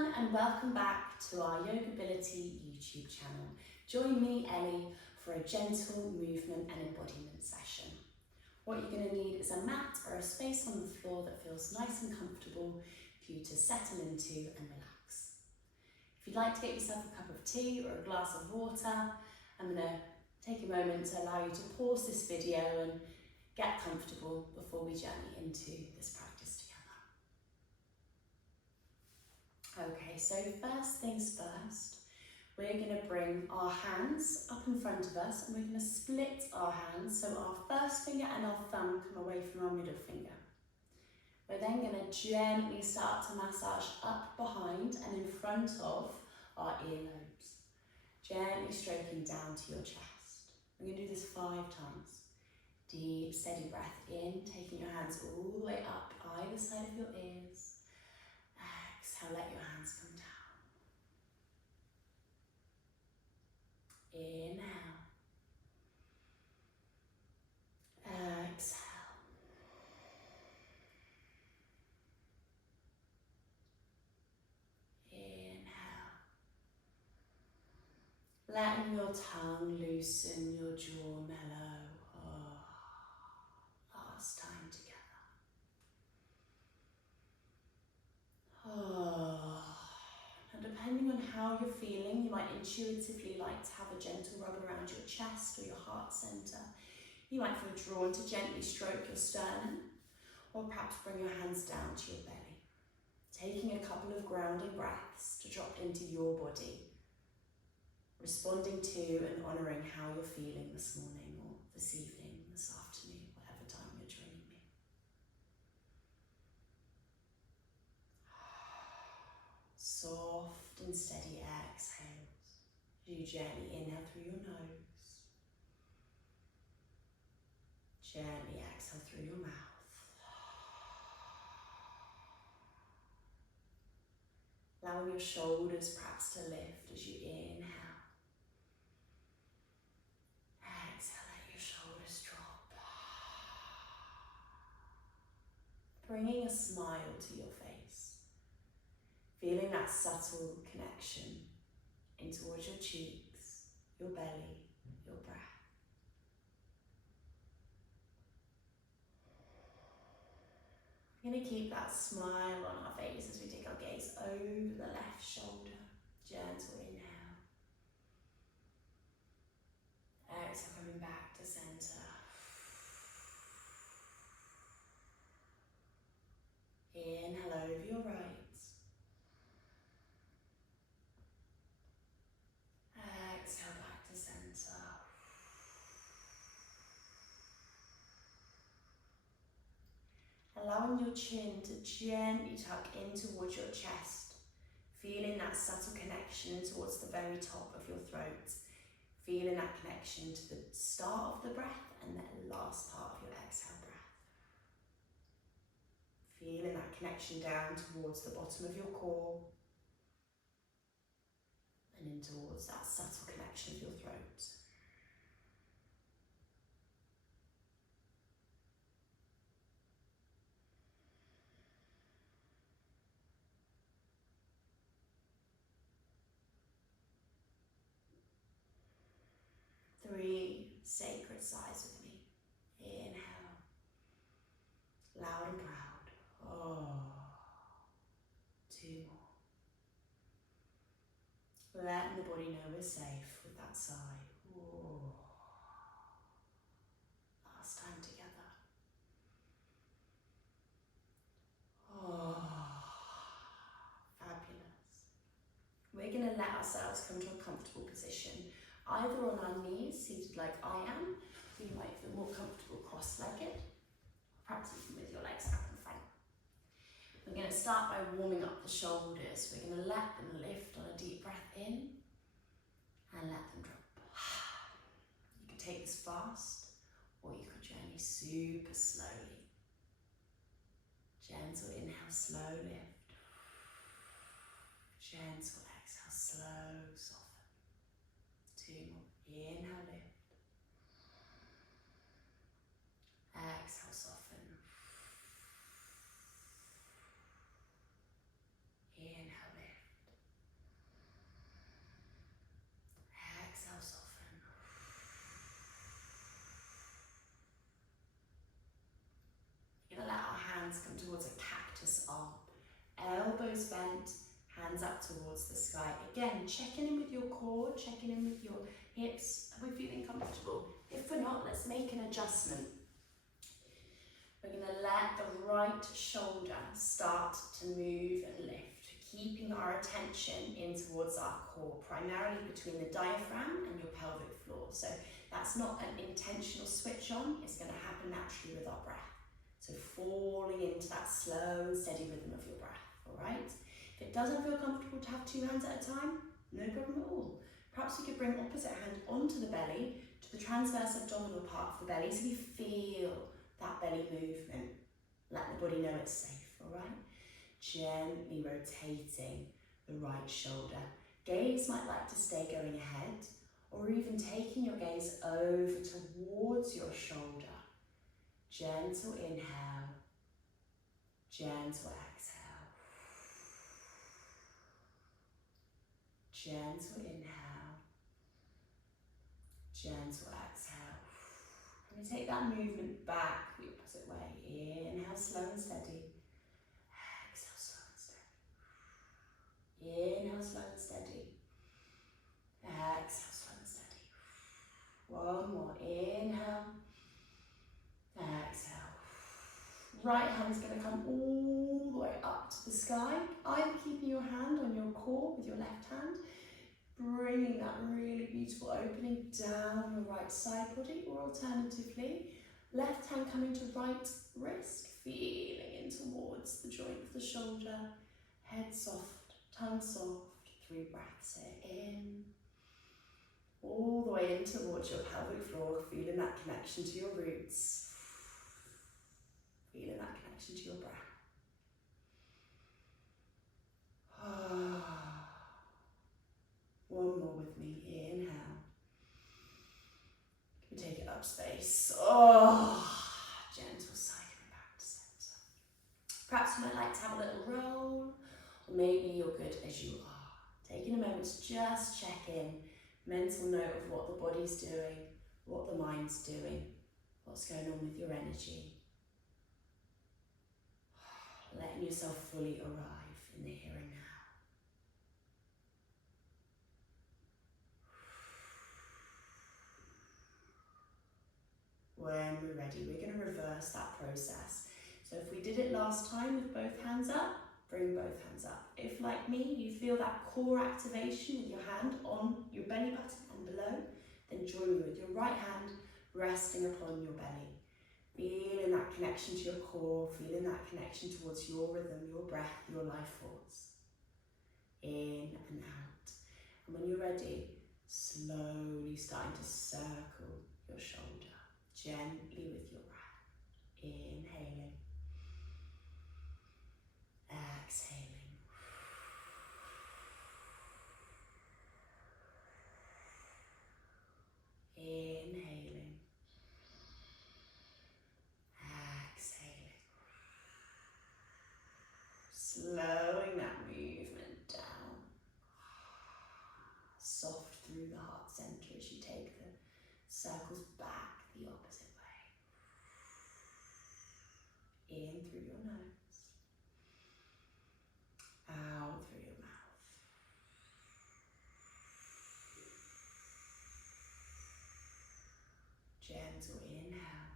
everyone, and welcome back to our Yogability YouTube channel. Join me, Ellie, for a gentle movement and embodiment session. What you're going to need is a mat or a space on the floor that feels nice and comfortable for you to settle into and relax. If you'd like to get yourself a cup of tea or a glass of water, I'm going to take a moment to allow you to pause this video and get comfortable before we journey into this practice together. Okay, so first things first, we're going to bring our hands up in front of us and we're going to split our hands so our first finger and our thumb come away from our middle finger. We're then going to gently start to massage up behind and in front of our earlobes, gently stroking down to your chest. We're going to do this 5 times. Deep, steady breath in, taking your hands all the way up either side of your ears. Exhale, let your hands come down. Inhale. Exhale. Inhale. Letting your tongue loosen, your jaw mellow. Last time together. Now depending on how you're feeling, you might intuitively like to have a gentle rub around your chest or your heart center. You might feel drawn to gently stroke your sternum, or perhaps bring your hands down to your belly. Taking a couple of grounding breaths to drop into your body, responding to and honouring how you're feeling this morning or this evening, this afternoon, whatever time you're joining me. Soft and steady exhales. You gently inhale through your nose. Gently exhale through your mouth. Allowing your shoulders perhaps to lift as you inhale. Exhale, let your shoulders drop. Bringing a smile to your face. Feeling that subtle connection in towards your cheeks, your belly, your breath. We're going to keep that smile on our face as we take our gaze over the left shoulder. Gentle inhale. Exhale, coming back to center. Inhale over your right. Exhale back to center. Allowing your chin to gently tuck in towards your chest, feeling that subtle connection towards the very top of your throat, feeling that connection to the start of the breath and the last part of your exhale breath. Feeling that connection down towards the bottom of your core and in towards that subtle connection of your throat. Three sacred sighs with me. Inhale. Loud and proud. 2 more. Letting the body know we're safe with that sigh. Last time together. Fabulous. We're going to let ourselves come to a comfortable position, either on our knees, seated like I am, or you might feel more comfortable cross-legged, perhaps even with your legs up in front. We're going to start by warming up the shoulders. We're going to let them lift on a deep breath in and let them drop. You can take this fast, or you could journey super slowly. Gentle inhale, slow lift. Gentle exhale, slow soften. 2 more. Inhale, lift. Exhale, soften. Inhale, lift. hands come towards a cactus arm. Elbows bent, hands up towards the sky. Again, checking in with your core, checking in with your hips. Are we feeling comfortable? If we're not, let's make an adjustment. We're going to let the right shoulder start to move and lift, keeping our attention in towards our core, primarily between the diaphragm and your pelvic floor. So that's not an intentional switch on, it's going to happen naturally with our breath. So falling into that slow and steady rhythm of your breath, all right? If it doesn't feel comfortable to have 2 hands at a time, no problem at all. Perhaps you could bring opposite hand onto the belly, to the transverse abdominal part of the belly, so you feel that belly movement. Let the body know it's safe, all right? Gently rotating the right shoulder. Gaze might like to stay going ahead, or even taking your gaze over towards your shoulder. Gentle inhale, gentle exhale. Gentle inhale, gentle exhale. And we take that movement back the opposite way. Inhale, slow and steady. Exhale, slow and steady. Inhale, slow and steady. Exhale, slow and steady. One more. Inhale. Exhale. Right hand is going to come all the way up to the sky, either keeping your hand on your core with your left hand, bringing that really beautiful opening down your right side body, or alternatively, left hand coming to right wrist, feeling in towards the joint of the shoulder, head soft, tongue soft. 3 breaths here, in, all the way in towards your pelvic floor, feeling that connection to your roots. Feeling that connection to your breath. One more with me. Inhale. Can we take it up space? Gentle cycling back to centre. Perhaps you might like to have a little roll, or maybe you're good as you are. Taking a moment to just check in, mental note of what the body's doing, what the mind's doing, what's going on with your energy. Letting yourself fully arrive in the here and now. When we're ready, we're going to reverse that process. So if we did it last time with both hands up, bring both hands up. If, like me, you feel that core activation with your hand on your belly button and below, then join me with your right hand resting upon your belly. Feeling that connection to your core, feeling that connection towards your rhythm, your breath, your life force. In and out. And when you're ready, slowly starting to circle your shoulder, gently with your breath. Inhaling. Exhaling. Inhaling. Exhaling. Slowing that movement down. Soft through the heart center as you take the circles back the opposite way. In through your nose. Out through your mouth. Gentle inhale.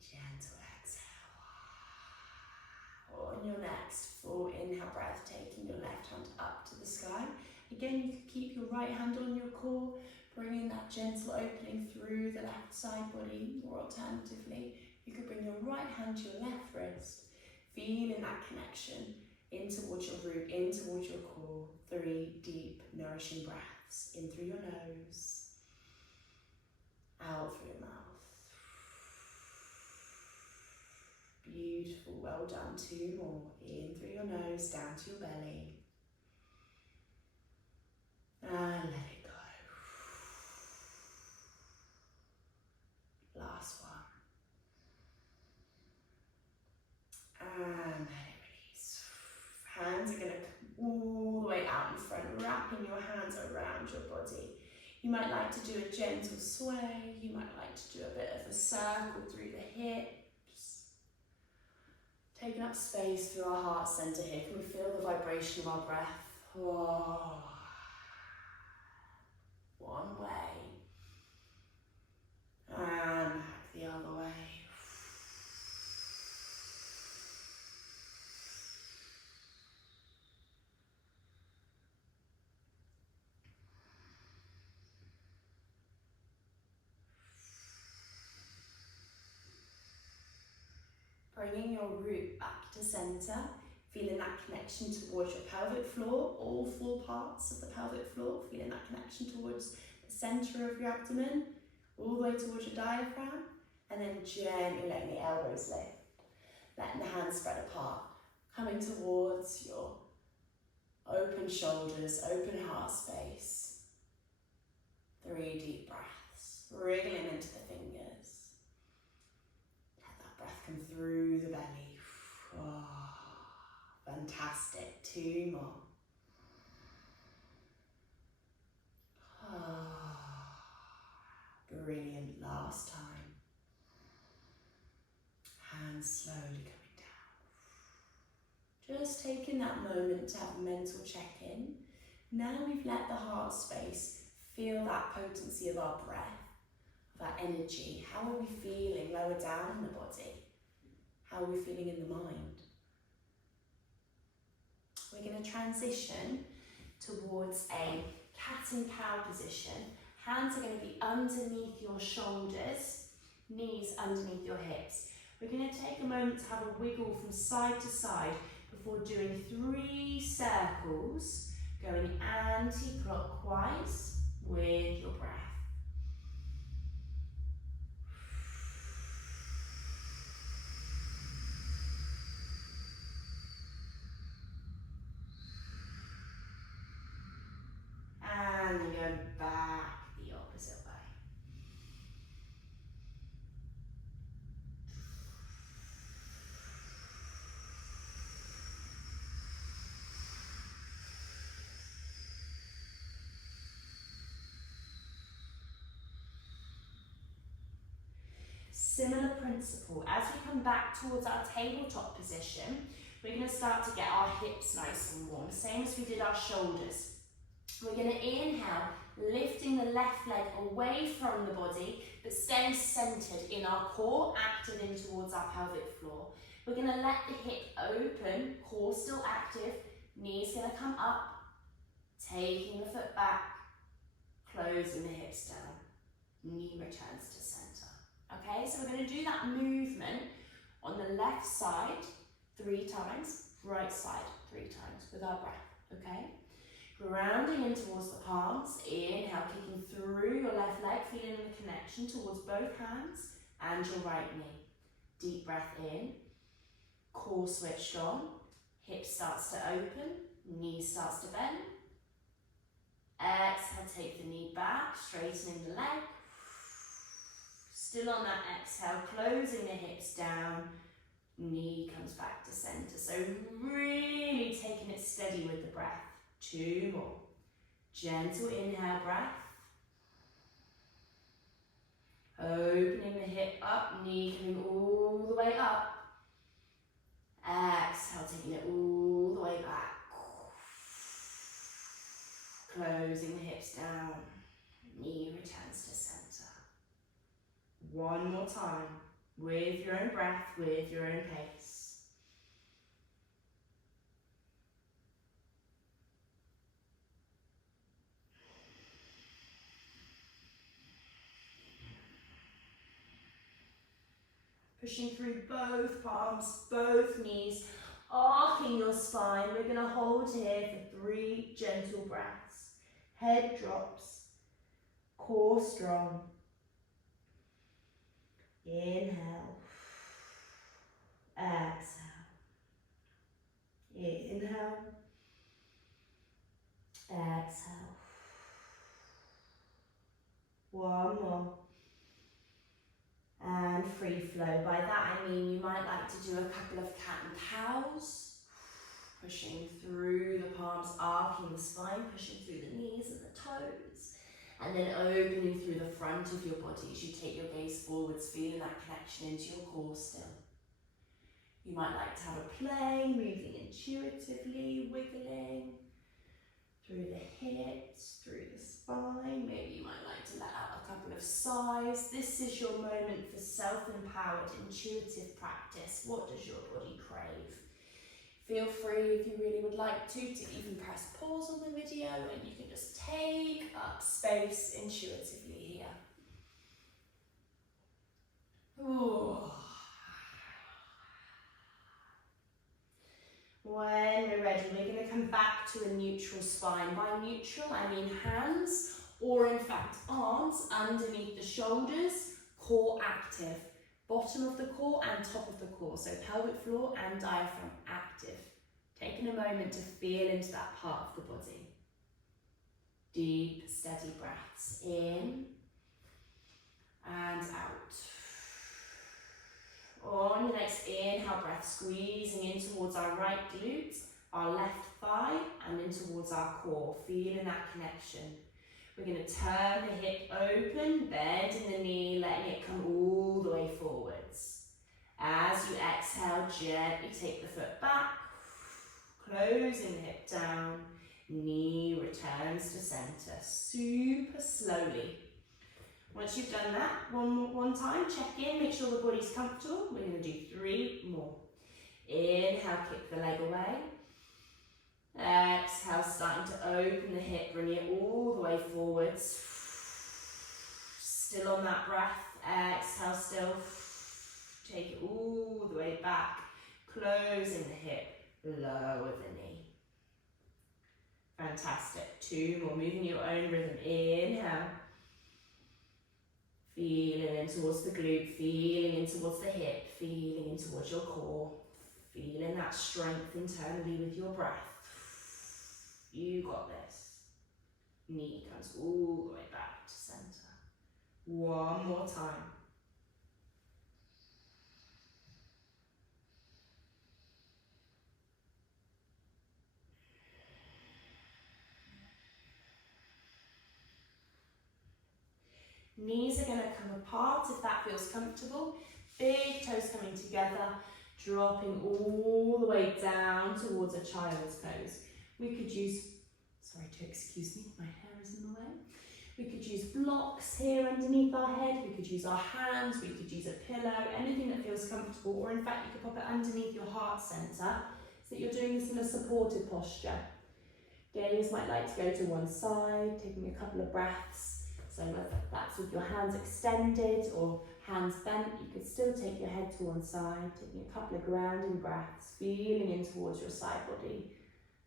Gentle exhale. On your next full inhale breath, taking your left hand up to the sky. Again, you could keep your right hand on your core, bringing that gentle opening through the left side body, or alternatively, you could bring your right hand to your left wrist, feeling that connection in towards your root, in towards your core. 3 deep, nourishing breaths. In through your nose, out through your mouth. Beautiful, well done. 2 more. In through your nose, down to your belly. And let it go. Last one. And let it release. Hands are going to come all the way out in front, wrapping your hands around your body. You might like to do a gentle sway. You might like to do a bit of a circle through the hips. Taking up space through our heart center here. Can we feel the vibration of our breath? Whoa. One way. And back the other way. Bringing your root back to center, feeling that connection towards your pelvic floor, all 4 parts of the pelvic floor, feeling that connection towards the center of your abdomen, all the way towards your diaphragm, and then gently letting the elbows lift, letting the hands spread apart, coming towards your open shoulders, open heart space. 3 deep breaths, wriggling into the fingers. Breath come through the belly. Oh, fantastic. 2 more. Oh, brilliant. Last time. Hands slowly coming down. Just taking that moment to have a mental check-in. Now we've let the heart space feel that potency of our breath. That energy. How are we feeling lower down in the body? How are we feeling in the mind? We're going to transition towards a cat and cow position. Hands are going to be underneath your shoulders, knees underneath your hips. We're going to take a moment to have a wiggle from side to side before doing 3 circles, going anti-clockwise with your breath. And then going back the opposite way. Similar principle. As we come back towards our tabletop position, we're going to start to get our hips nice and warm, same as we did our shoulders. We're going to inhale, lifting the left leg away from the body, but staying centered in our core, active in towards our pelvic floor. We're going to let the hip open, core still active, knees going to come up, taking the foot back, closing the hips down, knee returns to center. Okay, so we're going to do that movement on the left side 3 times, right side 3 times with our breath, okay? Grounding in towards the palms, inhale, kicking through your left leg, feeling the connection towards both hands and your right knee. Deep breath in, core switched on, hip starts to open, knee starts to bend. Exhale, take the knee back, straightening the leg. Still on that exhale, closing the hips down, knee comes back to center. So really taking it steady with the breath. 2 more. Gentle inhale breath. Opening the hip up, knee coming all the way up. Exhale, taking it all the way back. Closing the hips down. Knee returns to center. 1 more time. With your own breath, with your own pace. Pushing through both palms, both knees, arcing your spine. We're going to hold here for 3 gentle breaths. Head drops, core strong. Inhale, exhale. Inhale, exhale. 1 more. And free flow. By that I mean you might like to do a couple of cat and cows, pushing through the palms, arcing the spine, pushing through the knees and the toes, and then opening through the front of your body as you take your gaze forwards, feeling that connection into your core still. You might like to have a play, moving intuitively, wiggling through the hips, through the spine. Maybe you might like to let out a couple of sighs. This is your moment for self-empowered, intuitive practice. What does your body crave? Feel free, if you really would like to even press pause on the video and you can just take up space intuitively here. Ooh. When we're ready, we're going to come back to a neutral spine. By neutral, I mean hands, or in fact arms underneath the shoulders, core active. Bottom of the core and top of the core, so pelvic floor and diaphragm active. Taking a moment to feel into that part of the body. Deep, steady breaths in and out. On your next inhale breath, squeezing in towards our right glute, our left thigh, and in towards our core, feeling that connection. We're going to turn the hip open, bending the knee, letting it come all the way forwards. As you exhale, gently take the foot back, closing the hip down, knee returns to center, super slowly. Once you've done that, one time, check in, make sure the body's comfortable. We're going to do 3 more. Inhale, kick the leg away. Exhale, starting to open the hip, bring it all the way forwards. Still on that breath. Exhale, still. Take it all the way back. Closing the hip, lower the knee. Fantastic. 2 more, moving your own rhythm. Inhale. Feeling in towards the glute, feeling in towards the hip, feeling in towards your core. Feeling that strength internally with your breath. You got this. Knee comes all the way back to center. One more time. Knees are going to come apart if that feels comfortable. Big toes coming together, dropping all the way down towards a child's pose. We could use, sorry to excuse me, my hair is in the way. We could use blocks here underneath our head. We could use our hands. We could use a pillow, anything that feels comfortable. Or in fact, you could pop it underneath your heart center so that you're doing this in a supported posture. Gaze might like to go to one side, taking a couple of breaths. So whether that's with your hands extended or hands bent, you could still take your head to one side, taking a couple of grounding breaths, feeling in towards your side body,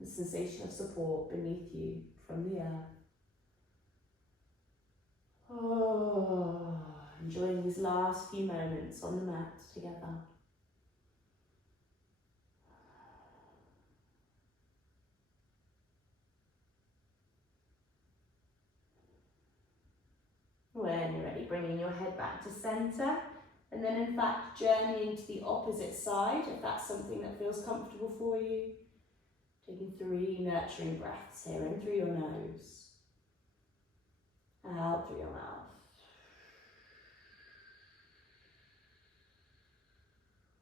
the sensation of support beneath you from the earth. Oh, enjoying these last few moments on the mat together. When you're ready, bringing your head back to center, and then in fact journeying to the opposite side if that's something that feels comfortable for you. Taking 3 nurturing breaths here, in through your nose, out through your mouth.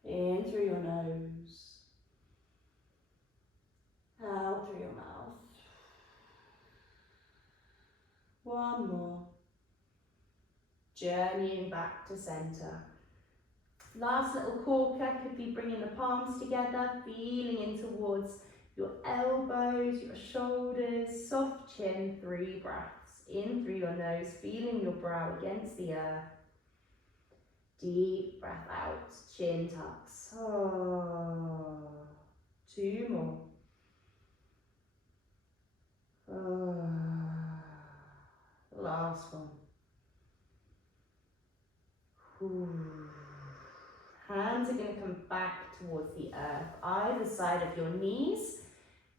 In through your nose, out through your mouth. One more. Journeying back to center. Last little corker could be bringing the palms together, feeling in towards your elbows, your shoulders, soft chin, 3 breaths. In through your nose, feeling your brow against the earth. Deep breath out, chin tucks. Oh. 2 more. Oh. Last one. Ooh. Hands are going to come back towards the earth, either side of your knees.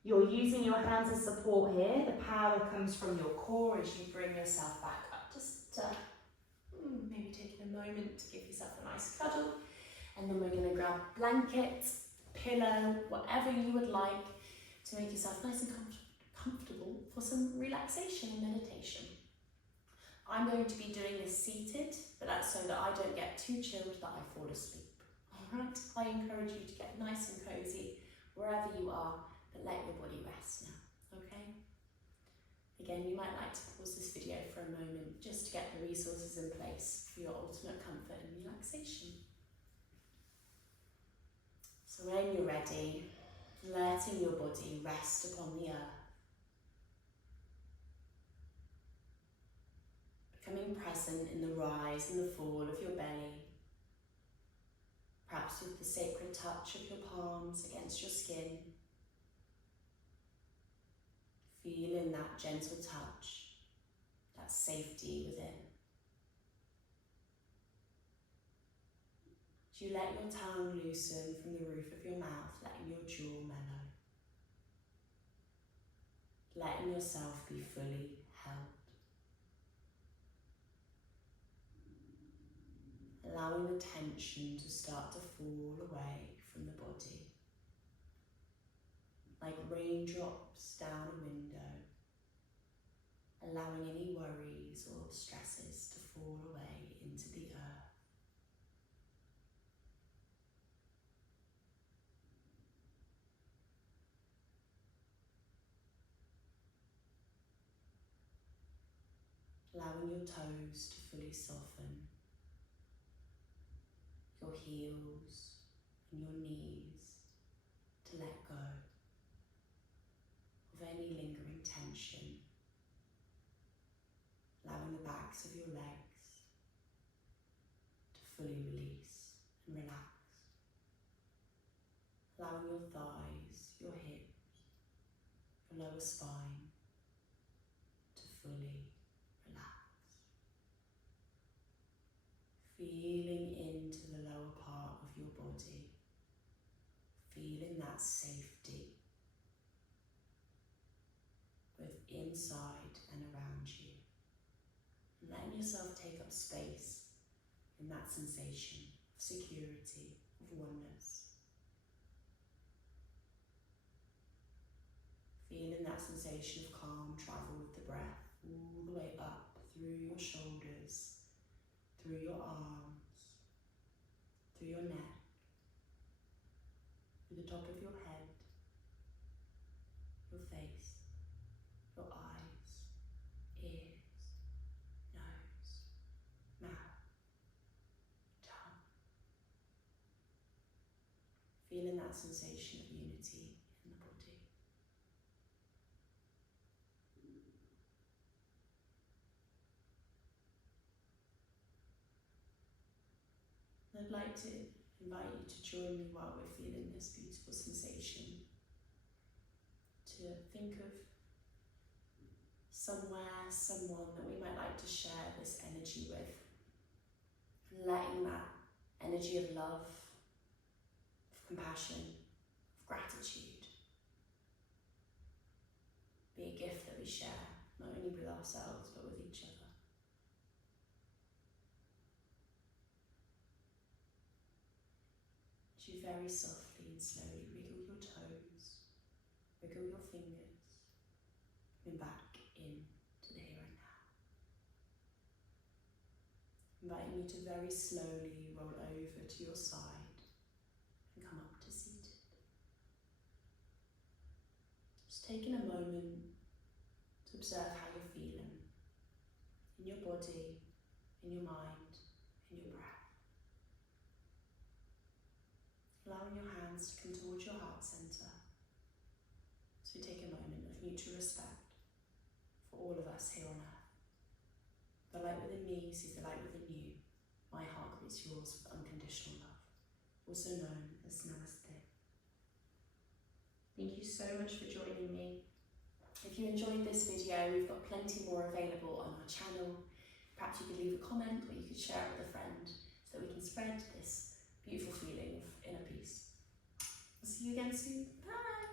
You're using your hands as support here. The power comes from your core as you bring yourself back up. Just maybe taking a moment to give yourself a nice cuddle. And then we're going to grab blanket, pillow, whatever you would like to make yourself nice and comfortable for some relaxation and meditation. I'm going to be doing this seated, but that's so that I don't get too chilled that I fall asleep. Alright, I encourage you to get nice and cosy wherever you are, but let your body rest now, okay? Again, you might like to pause this video for a moment just to get the resources in place for your ultimate comfort and relaxation. So when you're ready, letting your body rest upon the earth, becoming present in the rise and the fall of your belly, perhaps with the sacred touch of your palms against your skin, feeling that gentle touch, that safety within. As you let your tongue loosen from the roof of your mouth, letting your jaw mellow, letting yourself be fully held. Allowing the tension to start to fall away from the body, like raindrops down a window, allowing any worries or stresses to fall away into the earth. Allowing your toes to fully soften, your heels and your knees to let go of any lingering tension, allowing the backs of your legs to fully release and relax, allowing your thighs, your hips, your lower spine to fully relax, feeling into the lower part of your body, feeling that safety both inside and around you, and letting yourself take up space in that sensation of security, of oneness. Feeling that sensation of calm travel with the breath all the way up through your shoulders, through your arms, through your neck, through the top of your head, your face, your eyes, ears, nose, mouth, tongue. Feeling that sensation of unity in the body. I'd like to invite you to join me while we're feeling this beautiful sensation, to think of somewhere, someone that we might like to share this energy with, and letting that energy of love, of compassion, of gratitude be a gift that we share, not only with ourselves but with each other. As you very softly and slowly wiggle your toes, wiggle your fingers, coming back into the here and now. Inviting you to very slowly roll over to your side and come up to seated. Just taking a moment to observe how you're feeling in your body, in your mind, in your breath. Allowing your hands to come towards your heart centre. So we take a moment of mutual respect for all of us here on earth. The light within me sees the light within you. My heart greets yours with unconditional love, also known as Namaste. Thank you so much for joining me. If you enjoyed this video, we've got plenty more available on our channel. Perhaps you could leave a comment or you could share it with a friend so that we can spread this beautiful feeling of inner peace. I'll see you again soon. Bye!